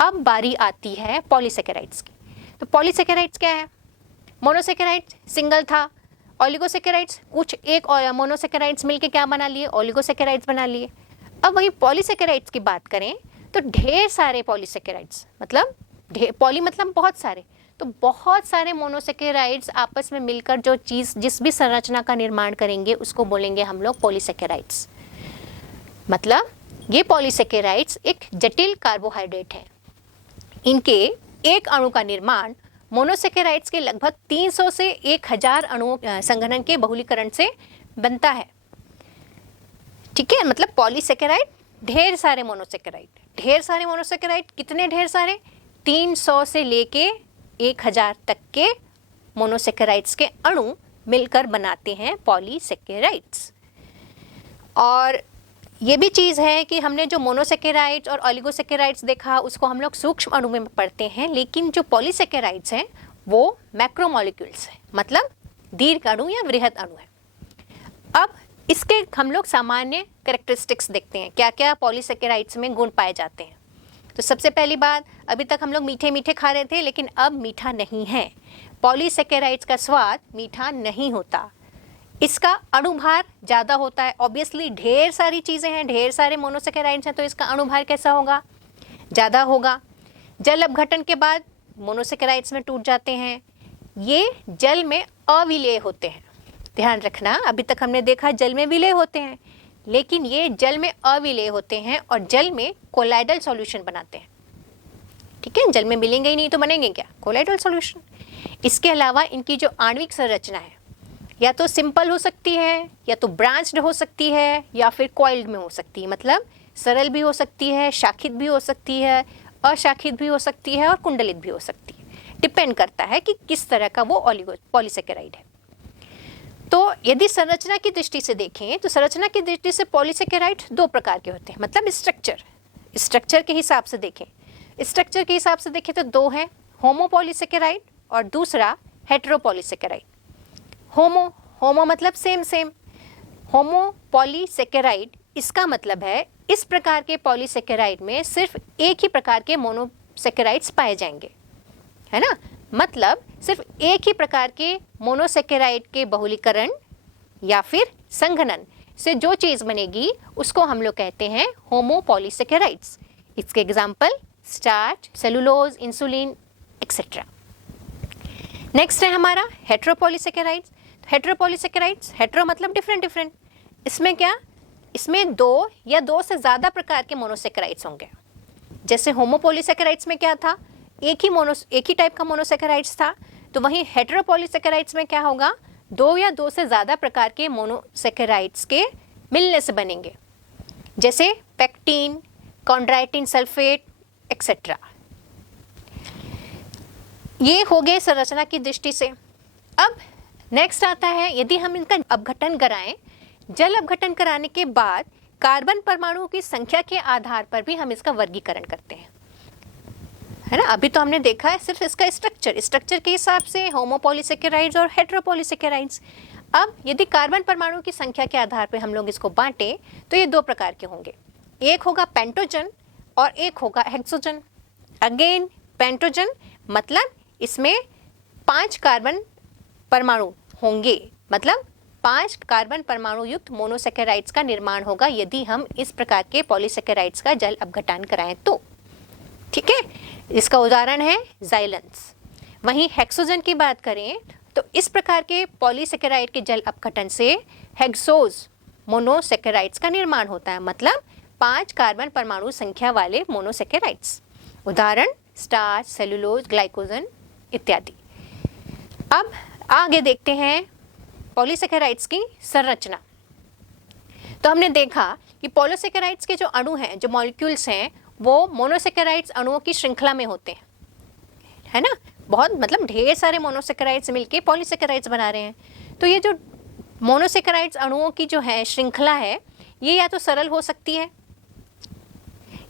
अब बारी आती है पॉलीसेकेराइड्स की। तो पॉलीसेकेराइड्स क्या है? मोनोसेकेराइड सिंगल था, ओलिगोसेकेराइड्स कुछ एक मोनोसेकेराइड्स मिलके क्या बना लिए? ओलिगोसेकेराइड्स बना लिए। अब वही पॉलीसेकेराइड्स की बात करें तो ढेर सारे पॉलीसेकेराइड्स, मतलब पॉली मतलब बहुत सारे, तो बहुत सारे मोनोसेकेराइड्स आपस में मिलकर जो चीज़ जिस भी संरचना का निर्माण करेंगे उसको बोलेंगे हम लोग पॉलीसेकेराइड्स। मतलब ये पॉलीसेकेराइड्स एक जटिल कार्बोहाइड्रेट है। इनके एक अणु का निर्माण मोनोसेकेराइड्स के लगभग 300 से 1000 अणुओं संघनन के बहुलीकरण से बनता है। ठीक है, मतलब पॉलीसेकेराइड ढेर सारे मोनोसेकेराइड कितने ढेर सारे? 300 से लेके 1000 तक के मोनोसेकेराइड्स के अणु मिलकर बनाते हैं पॉलीसेकेराइड्स। और ये भी चीज़ है कि हमने जो मोनोसेकेराइड्स और ओलिगोसेकेराइड्स देखा उसको हम लोग सूक्ष्म अणु में पढ़ते हैं, लेकिन जो पॉलीसेकेराइड्स हैं वो मैक्रोमोलिक्यूल्स हैं, मतलब दीर्घ अणु या वृहद अणु है। अब इसके हम लोग सामान्य कैरेक्टरिस्टिक्स देखते हैं, क्या क्या पॉलीसेकेराइड्स में गुण पाए जाते हैं। तो सबसे पहली बात, अभी तक हम लोग मीठे मीठे खा रहे थे लेकिन अब मीठा नहीं है। पॉलीसेकेराइड्स का स्वाद मीठा नहीं होता, इसका अणुभार ज़्यादा होता है। ऑब्वियसली ढेर सारी चीज़ें हैं, ढेर सारे मोनोसेकेराइड्स हैं, तो इसका अणुभार कैसा होगा? ज़्यादा होगा। जल अपघटन के बाद मोनोसेकेराइड्स में टूट जाते हैं, ये जल में अविलेय होते हैं। ध्यान रखना, अभी तक हमने देखा जल में विलेय होते हैं, लेकिन ये जल में अविलेय होते हैं और जल में कोलाइडल सॉल्यूशन बनाते हैं। ठीक है, जल में मिलेंगे ही नहीं तो बनेंगे क्या? Colloidal solution. इसके अलावा इनकी जो आणविक संरचना है या तो सिंपल हो सकती है, या तो ब्रांच्ड हो सकती है, या फिर कॉइल्ड में हो सकती है। मतलब सरल भी हो सकती है, शाखित भी हो सकती है, अशाखित भी हो सकती है और कुंडलित भी हो सकती है। डिपेंड करता है कि किस तरह का वो पॉलीसेकेराइड है। तो यदि संरचना की दृष्टि से देखें तो संरचना की दृष्टि से पॉलीसेकेराइड दो प्रकार के होते हैं। मतलब स्ट्रक्चर के हिसाब से देखें, स्ट्रक्चर के हिसाब से देखें तो दो हैं, होमोपॉलीसेकेराइड और दूसरा हेटेरोपॉलीसेकेराइड। होमो मतलब सेम। होमोपॉलीसेकेराइड इसका मतलब है इस प्रकार के पॉलीसेकेराइड में सिर्फ एक ही प्रकार के मोनोसेकेराइड्स पाए जाएंगे, है ना। मतलब सिर्फ एक ही प्रकार के मोनोसेकेराइड के बहुलीकरण या फिर संघनन से जो चीज़ बनेगी उसको हम लोग कहते हैं होमोपॉलीसेकेराइड्स। इसके example starch, cellulose, insulin etcetera. Next है हमारा हेटेरोपॉलीसेकेराइड्स। हेटेरोपॉलीसेकेराइड्स, हेटेरो मतलब डिफरेंट। इसमें क्या? इसमें दो या दो से ज़्यादा प्रकार के मोनोसेकेराइड्स होंगे। जैसे होमोपॉलीसेकेराइड्स में क्या था? एक ही टाइप का मोनोसेकेराइड्स था। तो वहीं हेटेरोपॉलीसेकेराइड्स में क्या होगा? दो या दो से ज़्यादा प्रकार के मोनोसेकेराइड्स के मिलने से बनेंगे, जैसे पेक्टिन, कॉन्ड्राइटिन सल्फेट एक्सेट्रा। ये हो गए संरचना की दृष्टि से। अब नेक्स्ट आता है, यदि हम इनका अपघटन कराएं, जल अपघटन कराने के बाद कार्बन परमाणुओं की संख्या के आधार पर भी हम इसका वर्गीकरण करते हैं, है ना। अभी तो हमने देखा है सिर्फ इसका स्ट्रक्चर के हिसाब से होमोपॉलीसेकेराइड्स और हेटेरोपॉलीसेकेराइड्स। अब यदि कार्बन परमाणु की संख्या के आधार पर हम लोग इसको बांटें तो ये दो प्रकार के होंगे, एक होगा पेंटोजन और एक होगा हेक्सोजन। अगेन पेंटोजन मतलब इसमें 5 कार्बन परमाणु होंगे, मतलब 5 कार्बन परमाणु युक्त मोनोसेकेराइड्स का निर्माण होगा यदि हम इस प्रकार के पॉलीसेकेराइड्स का जल अपघटन कराएं तो। ठीक है, इसका उदाहरण है जाइलेंस। वहीं हेक्सोजन की बात करें तो इस प्रकार के पॉलीसेकेराइड के जल अपघटन से हेक्सोज मोनोसेकेराइड्स का निर्माण होता है, मतलब 5 कार्बन परमाणु संख्या वाले मोनोसेकेराइड्स। उदाहरण स्टार्च, सेलुलोज, ग्लाइकोजन इत्यादि। अब आगे देखते हैं पॉलीसेकेराइड्स की संरचना। तो हमने देखा कि पॉलीसेकेराइड्स के जो अणु हैं, जो मॉलिक्यूल्स हैं, वो मोनोसेकेराइड्स अणुओं की श्रृंखला में होते हैं, है ना। बहुत मतलब ढेर सारे मोनोसेकेराइड्स मिलके पॉलीसेकेराइड्स बना रहे हैं। तो ये जो मोनोसेकेराइड्स अणुओं की जो है श्रृंखला है, ये या तो सरल हो सकती है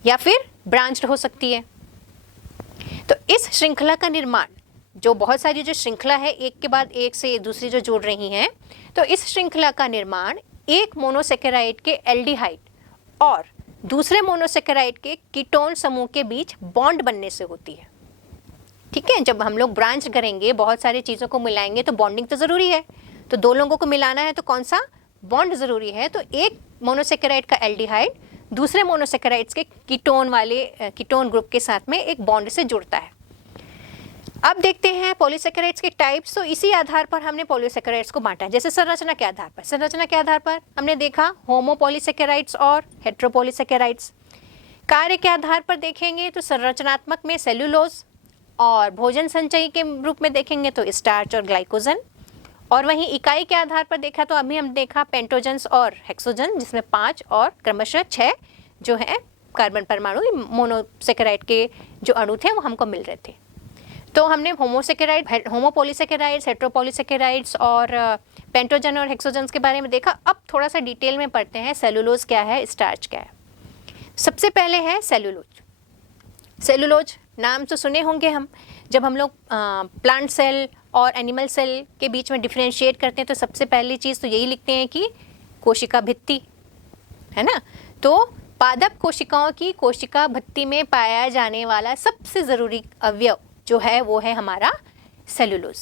या फिर ब्रांच्ड हो सकती है। तो इस श्रृंखला का निर्माण, जो बहुत सारी जो श्रृंखला है एक के बाद एक से दूसरी जो जोड़ रही हैं, तो इस श्रृंखला का निर्माण एक मोनोसेकेराइड के एल्डिहाइड और दूसरे मोनोसेकेराइड के कीटोन समूह के बीच बॉन्ड बनने से होती है। ठीक है, जब हम लोग ब्रांच करेंगे, बहुत सारी चीज़ों को मिलाएंगे तो बॉन्डिंग तो ज़रूरी है। तो दो लोगों को मिलाना है तो कौन सा बॉन्ड ज़रूरी है, तो एक मोनोसेकेराइड का एल्डिहाइड दूसरे मोनोसेकेराइड्स के कीटोन ग्रुप के साथ में एक बॉन्ड से जुड़ता है। अब देखते हैं पॉलीसेकेराइड्स के टाइप्स। तो इसी आधार पर हमने पॉलीसेकेराइड्स को बांटा है, जैसे संरचना के आधार पर हमने देखा होमोपॉलीसेकेराइड्स और हेट्रोपॉलीसेकेराइड्स। कार्य के आधार पर देखेंगे तो संरचनात्मक में सेल्यूलोज, और भोजन संचयी के रूप में देखेंगे तो स्टार्च और ग्लाइकोजन। और वहीं इकाई के आधार पर देखा तो अभी हम देखा पेंटोजेंस और हेक्सोजन, जिसमें 5 और क्रमशः 6 जो है कार्बन परमाणु मोनोसेकेराइड के जो अणु थे वो हमको मिल रहे थे। तो हमने होमोपॉलीसेकेराइड्स, हेट्रोपॉलीसेकेराइड्स और पेंटोजन और हेक्सोजन्स के बारे में देखा। अब थोड़ा सा डिटेल में पढ़ते हैं, सेलुलोज क्या है, स्टार्च क्या है। सबसे पहले है सेलुलोज। सेलुलोज नाम तो सुने होंगे हम, जब हम लोग प्लांट सेल और एनिमल सेल के बीच में डिफरेंशिएट करते हैं तो सबसे पहली चीज़ तो यही लिखते हैं कि कोशिका भित्ति, है ना। तो पादप कोशिकाओं की कोशिका भित्ति में पाया जाने वाला सबसे ज़रूरी अवयव जो है वो है हमारा सेलुलोज।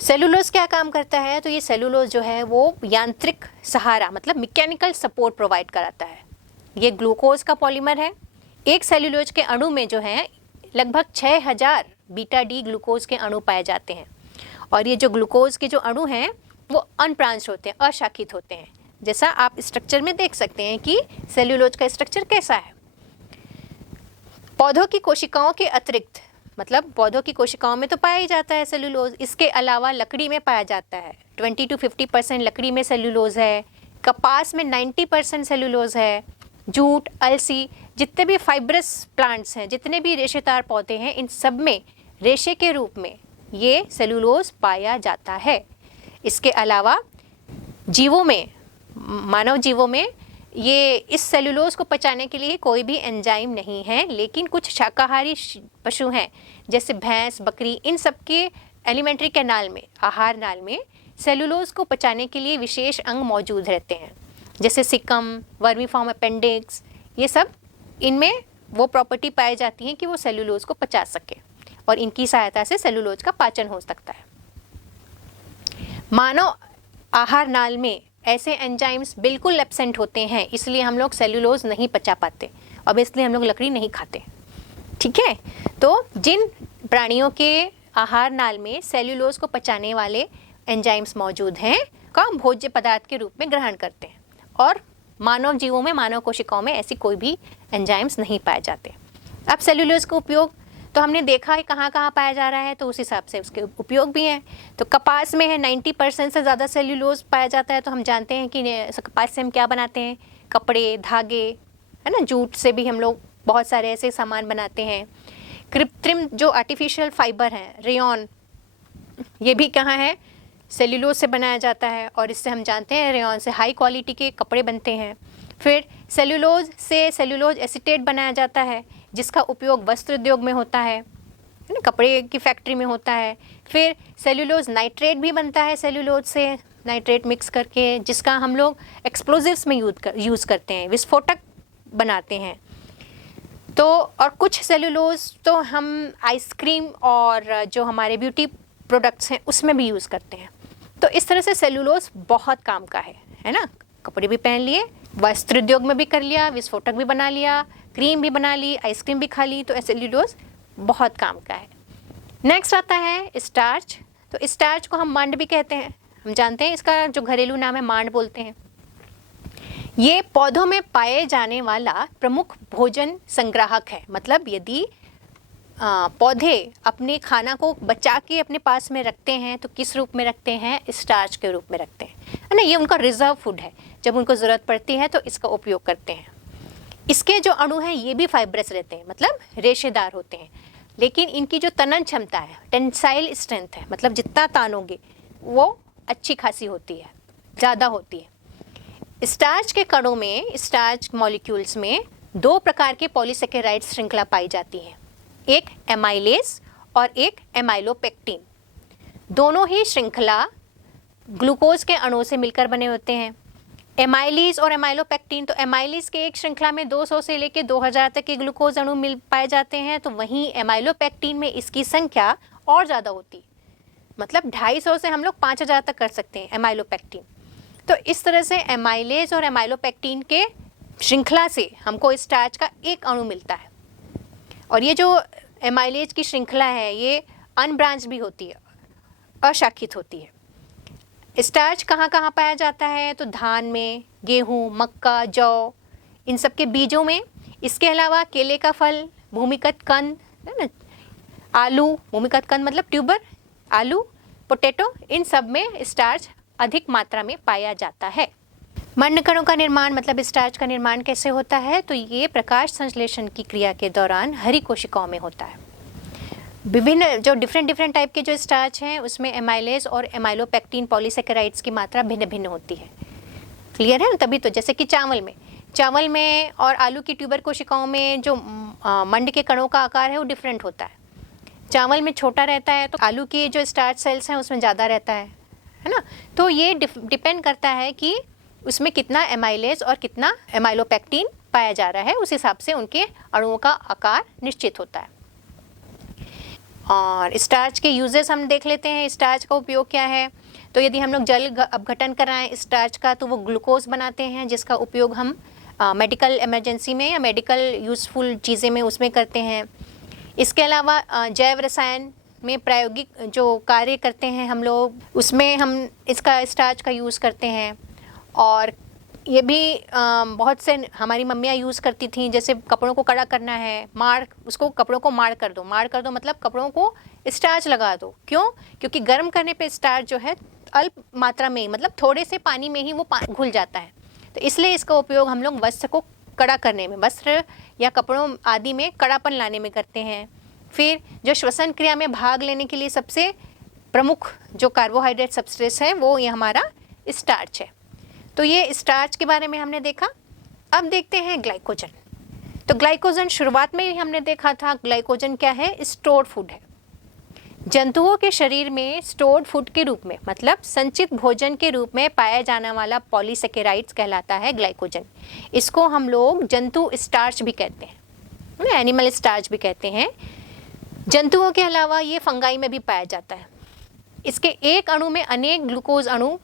सेलुलोज क्या काम करता है, तो ये सेलुलोज जो है वो यांत्रिक सहारा मतलब मैकेनिकल सपोर्ट प्रोवाइड कराता है। ये ग्लूकोज का पॉलीमर है। एक सेलुलोज के अणु में जो है लगभग 6000 बीटा डी ग्लूकोज के अणु पाए जाते हैं। और ये जो ग्लूकोज के जो अणु हैं वो अनब्रांच्ड होते हैं, अशाखित होते हैं। जैसा आप स्ट्रक्चर में देख सकते हैं कि सेलुलोज का स्ट्रक्चर कैसा है। पौधों की कोशिकाओं के अतिरिक्त, मतलब पौधों की कोशिकाओं में तो पाया ही जाता है सेलुलोज, इसके अलावा लकड़ी में पाया जाता है। 20 to 50% लकड़ी में सेलुलोज है। कपास में 90% सेलुलोज है। जूट, अलसी, जितने भी फाइब्रस प्लांट्स हैं, जितने भी रेशेदार पौधे हैं, इन सब में रेशे के रूप में ये सेलुलोज पाया जाता है। इसके अलावा जीवों में, मानव जीवों में ये इस सेलुलोज को पचाने के लिए कोई भी एंजाइम नहीं है, लेकिन कुछ शाकाहारी पशु हैं जैसे भैंस, बकरी, इन सब के एलिमेंट्री कैनाल में, आहार नाल में सेलुलोज को पचाने के लिए विशेष अंग मौजूद रहते हैं, जैसे सिकम, वर्मीफॉर्म अपेंडिक्स, ये सब इनमें वो प्रॉपर्टी पाई जाती है कि वो सेलुलोज को पचा सके और इनकी सहायता से सेलुलोज का पाचन हो सकता है। मानव आहार नाल में ऐसे एंजाइम्स बिल्कुल एब्सेंट होते हैं, इसलिए हम लोग सेलुलोज नहीं पचा पाते और इसलिए हम लोग लकड़ी नहीं खाते। ठीक है, तो जिन प्राणियों के आहार नाल में सेलुलोज को पचाने वाले एंजाइम्स मौजूद हैं का भोज्य पदार्थ के रूप में ग्रहण करते हैं, और मानव जीवों में, मानव कोशिकाओं में ऐसी कोई भी एंजाइम्स नहीं पाए जाते। अब सेलुलोज का उपयोग तो हमने देखा है कहाँ कहाँ पाया जा रहा है, तो उस हिसाब से उसके उपयोग भी हैं। तो कपास में है 90% से ज़्यादा सेल्यूलोज पाया जाता है। तो हम जानते हैं कि कपास से हम क्या बनाते हैं, कपड़े, धागे, है ना। जूट से भी हम लोग बहुत सारे ऐसे सामान बनाते हैं। कृत्रिम जो आर्टिफिशियल फाइबर हैं, रेयॉन, ये भी कहाँ है, सेल्यूलोज से बनाया जाता है, और इससे हम जानते हैं रेयॉन से हाई क्वालिटी के कपड़े बनते हैं। फिर सेल्यूलोज से सेल्यूलोज एसीटेट बनाया जाता है, जिसका उपयोग वस्त्र उद्योग में होता है ना, कपड़े की फैक्ट्री में होता है। फिर सेल्यूलोज नाइट्रेट भी बनता है सेल्यूलोज से, नाइट्रेट मिक्स करके, जिसका हम लोग एक्सप्लोजिव्स में यूज़ करते हैं, विस्फोटक बनाते हैं। तो और कुछ सेल्यूलोज तो हम आइसक्रीम और जो हमारे ब्यूटी प्रोडक्ट्स हैं उसमें भी यूज़ करते हैं। तो इस तरह से सेल्यूलोज बहुत काम का है ना। कपड़े भी पहन लिए, वस्त्र उद्योग में भी कर लिया, विस्फोटक भी बना लिया, क्रीम भी बना ली, आइसक्रीम भी खा ली, तो सेल्यूलोज बहुत काम का है। नेक्स्ट आता है स्टार्च। तो स्टार्च को हम मांड भी कहते हैं, हम जानते हैं इसका जो घरेलू नाम है मांड बोलते हैं। ये पौधों में पाए जाने वाला प्रमुख भोजन संग्राहक है। मतलब यदि पौधे अपने खाना को बचा के अपने पास में रखते हैं तो किस रूप में रखते हैं, स्टार्च के रूप में रखते हैं, है ना। ये उनका रिजर्व फूड है, जब उनको ज़रूरत पड़ती है तो इसका उपयोग करते हैं। इसके जो अणु हैं ये भी फाइब्रस रहते हैं, मतलब रेशेदार होते हैं, लेकिन इनकी जो तनन क्षमता है, टेंसाइल स्ट्रेंथ है, मतलब जितना तानोगे वो अच्छी खासी होती है, ज़्यादा होती है। स्टार्च के कणों में, स्टार्च मॉलिक्यूल्स में 2 प्रकार के पॉलीसेकेराइड श्रृंखला पाई जाती है, एक एमाइलेज और एक एमाइलोपेक्टिन। दोनों ही श्रृंखला ग्लूकोज के अणुओं से मिलकर बने होते हैं। एमाइलीज और एमाइलोपेक्टिन, तो एमाइलीज के एक श्रृंखला में 200 से लेकर 2000 तक के ग्लूकोज अणु मिल पाए जाते हैं, तो वहीं एमाइलोपेक्टिन में इसकी संख्या और ज़्यादा होती, मतलब 250 से हम लोग 5000 तक कर सकते हैं एमाइलोपेक्टिन। तो इस तरह से एमाइलेज और एमाइलोपेक्टिन के श्रृंखला से हमको स्टार्च का एक अणु मिलता है। और ये जो एमाइलेज की श्रृंखला है ये अनब्रांच भी होती है, अशाखित होती है। स्टार्च कहाँ कहाँ पाया जाता है, तो धान में, गेहूँ, मक्का, जौ, इन सब के बीजों में। इसके अलावा केले का फल, भूमिगत कंद है ना, आलू, भूमिगत कंद मतलब ट्यूबर, आलू, पोटैटो, इन सब में स्टार्च अधिक मात्रा में पाया जाता है। मंडकणों का निर्माण मतलब स्टार्च का निर्माण कैसे होता है, तो ये प्रकाश संश्लेषण की क्रिया के दौरान हरी कोशिकाओं में होता है। विभिन्न जो डिफरेंट टाइप के जो स्टार्च हैं उसमें एमाइलेज और एमाइलोपेक्टिन पॉलीसेकेराइड्स की मात्रा भिन्न भिन्न होती है। क्लियर है ना? तभी तो जैसे कि चावल में और आलू की ट्यूबर कोशिकाओं में जो मंड के कणों का आकार है वो डिफरेंट होता है। चावल में छोटा रहता है तो आलू की जो स्टार्च सेल्स हैं उसमें ज़्यादा रहता है ना। तो ये डिपेंड करता है कि उसमें कितना एमाइलेज और कितना एमाइलोपेक्टिन पाया जा रहा है, उस हिसाब से उनके अणुओं का आकार निश्चित होता है। और स्टार्च के यूजेस हम देख लेते हैं। स्टार्च का उपयोग क्या है, तो यदि हम लोग जल अपघटन कराएं स्टार्च का तो वो ग्लूकोज बनाते हैं, जिसका उपयोग हम मेडिकल इमरजेंसी में या मेडिकल यूज़फुल चीज़ें में उसमें करते हैं। इसके अलावा जैव रसायन में प्रायोगिक जो कार्य करते हैं हम लोग, उसमें हम इसका स्टार्च का यूज़ करते हैं। और ये भी बहुत से हमारी मम्मियाँ यूज़ करती थी, जैसे कपड़ों को कड़ा करना है, उसको कपड़ों को माड़ कर दो मतलब कपड़ों को स्टार्च लगा दो। क्यों? क्योंकि गर्म करने पे स्टार्च जो है अल्प मात्रा में ही, मतलब थोड़े से पानी में ही वो घुल जाता है, तो इसलिए इसका उपयोग हम लोग वस्त्र को कड़ा करने में, वस्त्र या कपड़ों आदि में कड़ापन लाने में करते हैं। फिर जो श्वसन क्रिया में भाग लेने के लिए सबसे प्रमुख जो कार्बोहाइड्रेट सबस्ट्रेट है वो ये हमारा स्टार्च है। तो ये स्टार्च के बारे में हमने देखा। अब देखते हैं ग्लाइकोजन। तो ग्लाइकोजन शुरुआत में ही हमने देखा था, ग्लाइकोजन क्या है, स्टोर्ड फूड है। जंतुओं के शरीर में स्टोर्ड फूड के रूप में, मतलब संचित भोजन के रूप में पाया जाने वाला पॉलीसेकेराइड्स कहलाता है ग्लाइकोजन। इसको हम लोग जंतु स्टार्च भी कहते हैं, एनिमल स्टार्च भी कहते हैं। जंतुओं के अलावा ये फंगाई में भी पाया जाता है। इसके एक अणु में अनेक ग्लूकोज अणु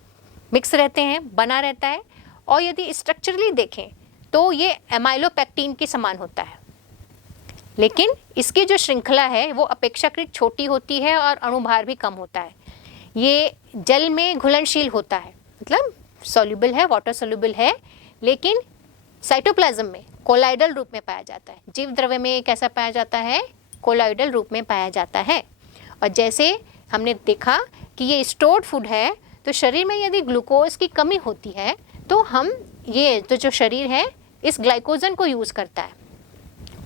मिक्स रहते हैं, बना रहता है। और यदि स्ट्रक्चरली देखें तो ये एमाइलोपेक्टिन के समान होता है, लेकिन इसकी जो श्रृंखला है वो अपेक्षाकृत छोटी होती है और अणुभार भी कम होता है। ये जल में घुलनशील होता है, मतलब सॉल्युबल है, वाटर सॉल्युबल है, लेकिन साइटोप्लाज्म में कोलाइडल रूप में पाया जाता है। जीव द्रव्य में कैसा पाया जाता है, कोलाइडल रूप में पाया जाता है। और जैसे हमने देखा कि ये स्टोर्ड फूड है, तो शरीर में यदि ग्लूकोज की कमी होती है तो हम ये तो जो शरीर है इस ग्लाइकोजन को यूज़ करता है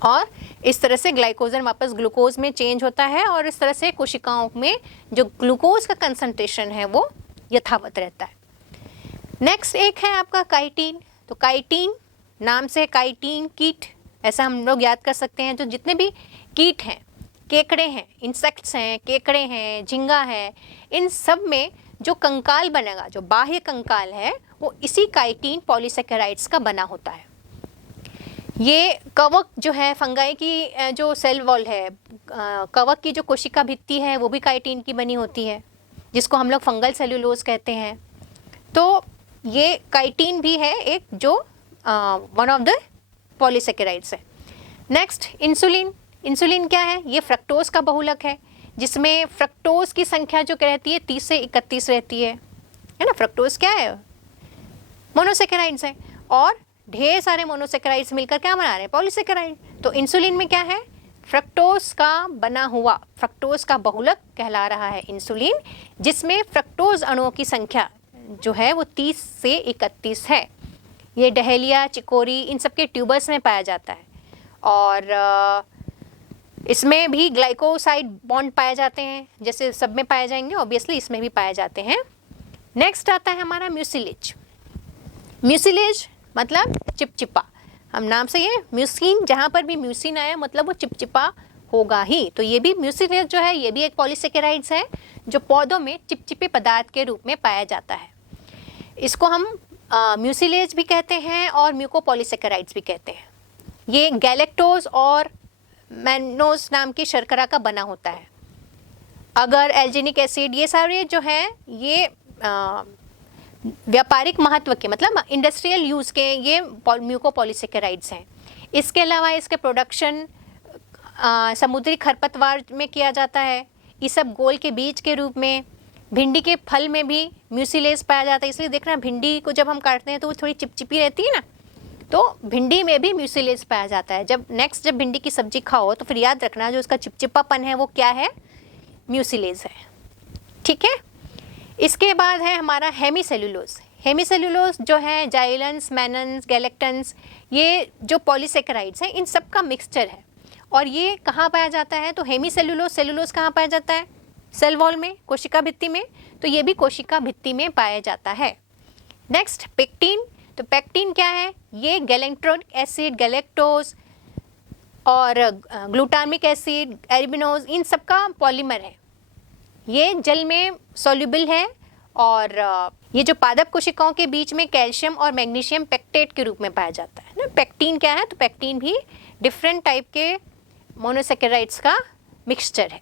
और इस तरह से ग्लाइकोजन वापस ग्लूकोज में चेंज होता है और इस तरह से कोशिकाओं में जो ग्लूकोज का कंसंट्रेशन है वो यथावत रहता है। नेक्स्ट एक है आपका काइटिन। तो काइटिन नाम से काइटिन कीट, ऐसा हम लोग याद कर सकते हैं। जो जितने भी कीट हैं, केकड़े हैं, इंसेक्ट्स हैं, केकड़े हैं, झींगा है, इन सब में जो कंकाल बनेगा, जो बाह्य कंकाल है, वो इसी काइटिन पॉलीसेकेराइड्स का बना होता है। ये कवक जो है, फंगाई की जो सेल वॉल है, कवक की जो कोशिका भित्ति है वो भी काइटिन की बनी होती है, जिसको हम लोग फंगल सेल्यूलोज कहते हैं। तो ये काइटिन भी है एक जो वन ऑफ द पॉलीसेकेराइड्स है। Next insulin. इंसुलिन क्या है, ये फ्रक्टोज का बहुलक है, जिसमें फ्रक्टोज की संख्या जो रहती है 30 से 31 रहती है ना। फ्रक्टोज क्या है, मोनोसेकेराइड्स है, और ढेर सारे मोनोसेकेराइड्स मिलकर क्या बना रहे हैं, पॉलीसेकेराइड। तो इंसुलिन में क्या है, फ्रक्टोज का बना हुआ, फ्रक्टोज का बहुलक कहला रहा है इंसुलिन, जिसमें फ्रक्टोज अणुओं की संख्या जो है वो 30 से 31 है। ये डहेलिया, चिकोरी, इन सब के ट्यूबर्स में पाया जाता है। और इसमें भी ग्लाइकोसाइड बॉन्ड पाए जाते हैं, जैसे सब में पाए जाएंगे, ऑब्वियसली इसमें भी पाए जाते हैं। नेक्स्ट आता है हमारा म्यूसिलेज। म्यूसिलेज मतलब चिपचिपा। हम नाम से ये म्यूसिन, जहाँ पर भी म्यूसिन आया मतलब वो चिपचिपा होगा ही। तो ये भी म्यूसिलेज जो है ये भी एक पॉलीसेकेराइड्स है जो पौधों में चिपचिपे पदार्थ के रूप में पाया जाता है। इसको हम म्यूसिलेज भी कहते हैं और म्यूकोपॉलीसेकेराइड्स भी कहते हैं। ये गैलेक्टोज और मैनोज नाम की शर्करा का बना होता है। अगर एल्जिनिक एसिड, ये सारे जो हैं ये व्यापारिक महत्व के मतलब इंडस्ट्रियल यूज़ के ये म्यूकोपॉलीसेकेराइड्स हैं। इसके अलावा इसके प्रोडक्शन समुद्री खरपतवार में किया जाता है, इसबगोल के बीज के रूप में, भिंडी के फल में भी म्यूसिलेज पाया जाता है। इसलिए देखना भिंडी को जब हम काटते हैं तो वो थोड़ी चिपचिपी रहती है ना, तो भिंडी में भी म्यूसिलेज पाया जाता है। जब भिंडी की सब्जी खाओ तो फिर याद रखना जो उसका चिपचिपापन है वो क्या है, म्यूसिलेज है। ठीक है। इसके बाद है हमारा हेमीसेल्यूलोज। हेमीसेल्यूलोज जो है जाइलेंस, मैनन्स, गैलेक्टन्स, ये जो पॉलीसेकेराइड्स हैं इन सब का मिक्सचर है। और ये कहाँ पाया जाता है, तो हेमीसेल्यूलोज, सेल्यूलोज कहाँ पाया जाता है, सेल वॉल में, कोशिका भित्ति में, तो ये भी कोशिका भित्ति में पाया जाता है। Next pectin. तो पेक्टिन क्या है, ये गैलेक्ट्रोनिक एसिड, गैलेक्टोज और ग्लूटामिक एसिड, एरिबिनोज, इन सब का पॉलीमर है। ये जल में सॉल्युबल है और ये जो पादप कोशिकाओं के बीच में कैल्शियम और मैग्नीशियम पेक्टेट के रूप में पाया जाता है ना। पेक्टिन क्या है, तो पेक्टिन भी डिफरेंट टाइप के मोनोसेकेराइड्स का मिक्सचर है।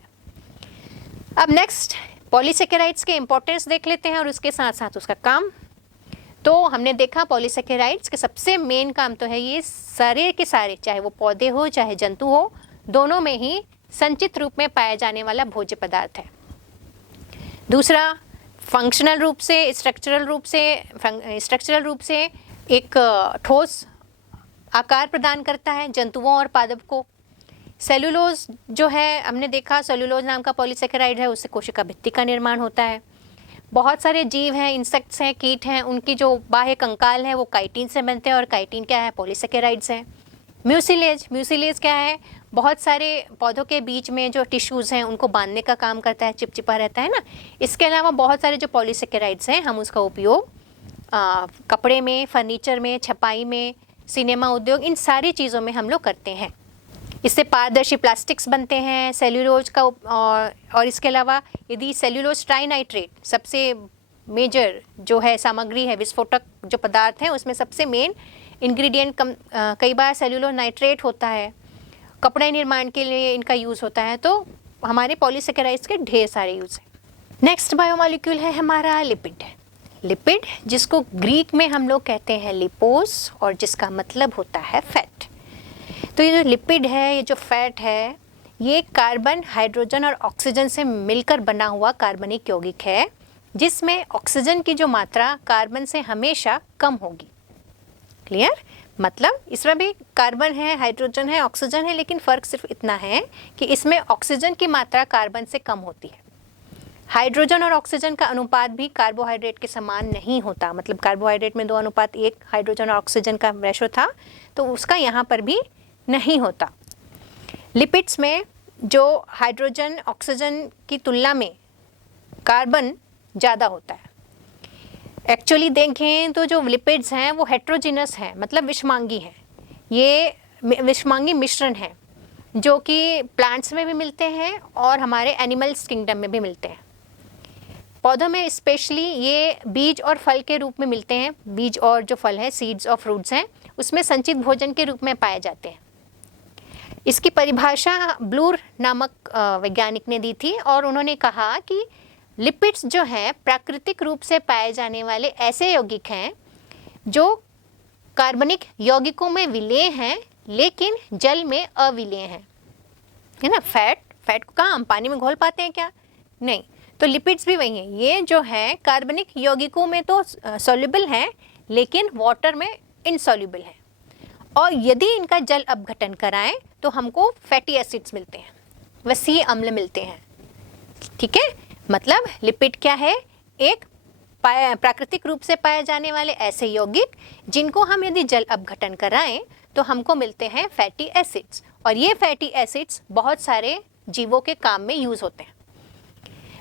अब नेक्स्ट पॉलीसेकेराइड्स के इंपॉर्टेंस देख लेते हैं और उसके साथ साथ उसका काम। तो हमने देखा पॉलीसेकेराइड्स के सबसे मेन काम तो है ये सारे के सारे, चाहे वो पौधे हो चाहे जंतु हो, दोनों में ही संचित रूप में पाया जाने वाला भोज्य पदार्थ है। दूसरा फंक्शनल रूप से, स्ट्रक्चरल रूप से एक ठोस आकार प्रदान करता है जंतुओं और पादप को। सेलुलोज जो है हमने देखा, सेलुलोज नाम का पॉलीसेकेराइड है, उससे कोशिका भित्ति का निर्माण होता है। बहुत सारे जीव हैं, इंसेक्ट्स हैं, कीट हैं, उनकी जो बाह्य कंकाल है वो काइटिन से बनते हैं और काइटिन क्या है, पॉलीसेकेराइड्स हैं। म्यूसिलेज क्या है, बहुत सारे पौधों के बीच में जो टिश्यूज़ हैं उनको बांधने का काम करता है, चिपचिपा रहता है ना। इसके अलावा बहुत सारे जो पॉलीसेकेराइड्स हैं हम उसका उपयोग कपड़े में, फर्नीचर में, छपाई में, सिनेमा उद्योग, इन सारी चीज़ों में हम लोग करते हैं। इससे पारदर्शी प्लास्टिक्स बनते हैं, सेल्यूलोज का और इसके अलावा यदि सेल्यूलोज ट्राइनाइट्रेट सबसे मेजर जो है सामग्री है, विस्फोटक जो पदार्थ है उसमें सबसे मेन इंग्रेडिएंट कई बार सेल्यूलोज नाइट्रेट होता है, कपड़े निर्माण के लिए इनका यूज़ होता है। तो हमारे पॉलीसेकेराइड्स के ढेर सारे यूज़ हैं। नेक्स्ट बायोमॉलिक्यूल है हमारा लिपिड, जिसको ग्रीक में हम लोग कहते हैं लिपोस और जिसका मतलब होता है फैट। तो ये जो लिपिड है, ये जो फैट है, ये कार्बन, हाइड्रोजन और ऑक्सीजन से मिलकर बना हुआ कार्बनिक यौगिक है, जिसमें ऑक्सीजन की जो मात्रा कार्बन से हमेशा कम होगी। क्लियर? मतलब इसमें भी कार्बन है, हाइड्रोजन है, ऑक्सीजन है, लेकिन फ़र्क सिर्फ इतना है कि इसमें ऑक्सीजन की मात्रा कार्बन से कम होती है। हाइड्रोजन और ऑक्सीजन का अनुपात भी कार्बोहाइड्रेट के समान नहीं होता। मतलब कार्बोहाइड्रेट में 2:1 हाइड्रोजन और ऑक्सीजन का रेशो था, तो उसका यहाँ पर भी नहीं होता। लिपिड्स में जो हाइड्रोजन ऑक्सीजन की तुलना में कार्बन ज़्यादा होता है। एक्चुअली देखें तो जो लिपिड्स हैं वो हेट्रोजिनस हैं, मतलब विषमांगी हैं। ये विषमांगी मिश्रण है जो कि प्लांट्स में भी मिलते हैं और हमारे एनिमल्स किंगडम में भी मिलते हैं। पौधों में स्पेशली ये बीज और फल के रूप में मिलते हैं। बीज और जो फल है, सीड्स और फ्रूट्स हैं, उसमें संचित भोजन के रूप में पाए जाते हैं। इसकी परिभाषा ब्लूर नामक वैज्ञानिक ने दी थी और उन्होंने कहा कि लिपिड्स जो हैं प्राकृतिक रूप से पाए जाने वाले ऐसे यौगिक हैं जो कार्बनिक यौगिकों में विलेय हैं लेकिन जल में अविलेय हैं, है ना। फैट को कहाँ हम पानी में घोल पाते हैं क्या? नहीं। तो लिपिड्स भी वही हैं। ये जो है कार्बनिक यौगिकों में तो सॉल्युबल हैं लेकिन वाटर में इनसॉल्युबल हैं, और यदि इनका जल अपघटन कराएं तो हमको फैटी एसिड्स मिलते हैं, वसीय अम्ल मिलते हैं। ठीक है, मतलब लिपिड क्या है? एक प्राकृतिक रूप से पाए जाने वाले ऐसे यौगिक जिनको हम यदि जल अपघटन कराएं तो हमको मिलते हैं फैटी एसिड्स, और ये फैटी एसिड्स बहुत सारे जीवों के काम में यूज होते हैं।